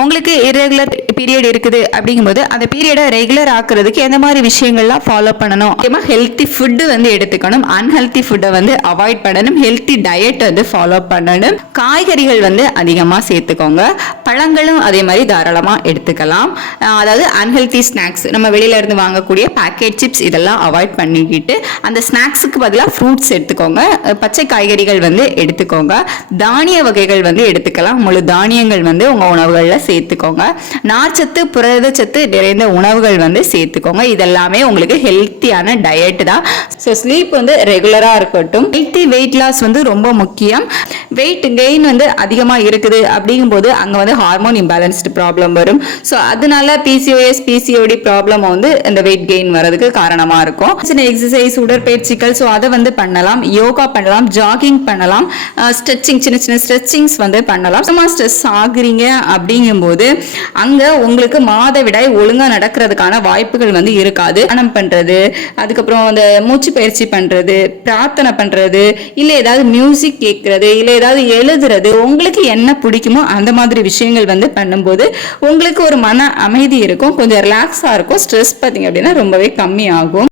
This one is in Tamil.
உங்களுக்கு irregular பீரியட் இருக்குது அப்படிங்கும்போது அந்த பீரியடை ரெகுலர் ஆக்குறதுக்கு எந்த மாதிரி விஷயங்கள்லாம் ஃபாலோ பண்ணணும்? முக்கியமாக ஹெல்த்தி ஃபுட்டு வந்து எடுத்துக்கணும். அன்ஹெல்த்தி ஃபுட்டை வந்து அவாய்ட் பண்ணணும். ஹெல்த்தி டயட் வந்து ஃபாலோ பண்ணணும். காய்கறிகள் வந்து அதிகமாக சேர்த்துக்கோங்க. பழங்களும் அதே மாதிரி தாராளமாக எடுத்துக்கலாம். அதாவது அன்ஹெல்த்தி ஸ்நாக்ஸ் நம்ம வெளியில இருந்து வாங்கக்கூடிய பேக்கெட் சிப்ஸ் இதெல்லாம் அவாய்ட் பண்ணிக்கிட்டு அந்த ஸ்நாக்ஸுக்கு பதிலாக ஃப்ரூட்ஸ் எடுத்துக்கோங்க. பச்சை காய்கறிகள் வந்து எடுத்துக்கோங்க. தானிய வகைகள் வந்து எடுத்துக்கலாம். முழு தானியங்கள் வந்து உங்கள் உணவுகளில் சேர்த்துக்கோங்க. நார்ச்சத்து புரதச்சத்து நிறைந்த உணவுகள் வந்து சேர்த்துக்கோங்க. இதெல்லாமே உங்களுக்கு ஹெல்த்தியான டயட் தான். ஸோ ஸ்லீப் வந்து ரெகுலராக இருக்கட்டும். ஹெல்த்தி வெயிட் லாஸ் வந்து ரொம்ப முக்கியம். வெயிட் கெயின் வந்து அதிகமாக இருக்குது அப்படிங்கும்போது அங்கே வந்து ஹார்மோன் இம்பேலன்ஸ்டு ப்ராப்ளம் வரும். ஸோ அதனால பிசிஓஎஸ் பிசிஓடி ப்ராப்ளம் வந்து இந்த வெயிட் கெயின் வரதுக்கு காரணமாக இருக்கும். சின்ன எக்ஸசைஸ் உடற்பயிற்சிகள் ஸோ அதை வந்து பண்ணலாம். யோகா பண்ணலாம் ஜாகிங் பண்ணலாம். ஸ்ட்ரெச்சிங் சின்ன சின்ன ஸ்ட்ரெச்சிங்ஸ் வந்து பண்ணலாம். சும்மா ஸ்ட்ரெஸ் ஆகுறீங்க அப்படிங்கும்போது அங்கே உங்களுக்கு மாதவிடாய் ஒழுங்காக நடக்கிறதுக்கான வாய்ப்புகள் வந்து இருக்காது. தியானம் பண்ணுறது அதுக்கப்புறம் அந்த மூச்சு பயிற்சி பண்ணுறது பிரார்த்தனை பண்ணுறது இல்லை ஏதாவது மியூசிக் கேட்குறது இல்லை ஏதாவது எழுதுறது உங்களுக்கு என்ன பிடிக்குமோ அந்த மாதிரி விஷயங்கள் வந்து பண்ணும்போது உங்களுக்கு ஒரு மன அமைதி இருக்கும் கொஞ்சம் ரிலாக்ஸாக இருக்கும் ஸ்ட்ரெஸ் பார்த்தீங்க அப்படின்னா ரொம்பவே கம்மியாகும்.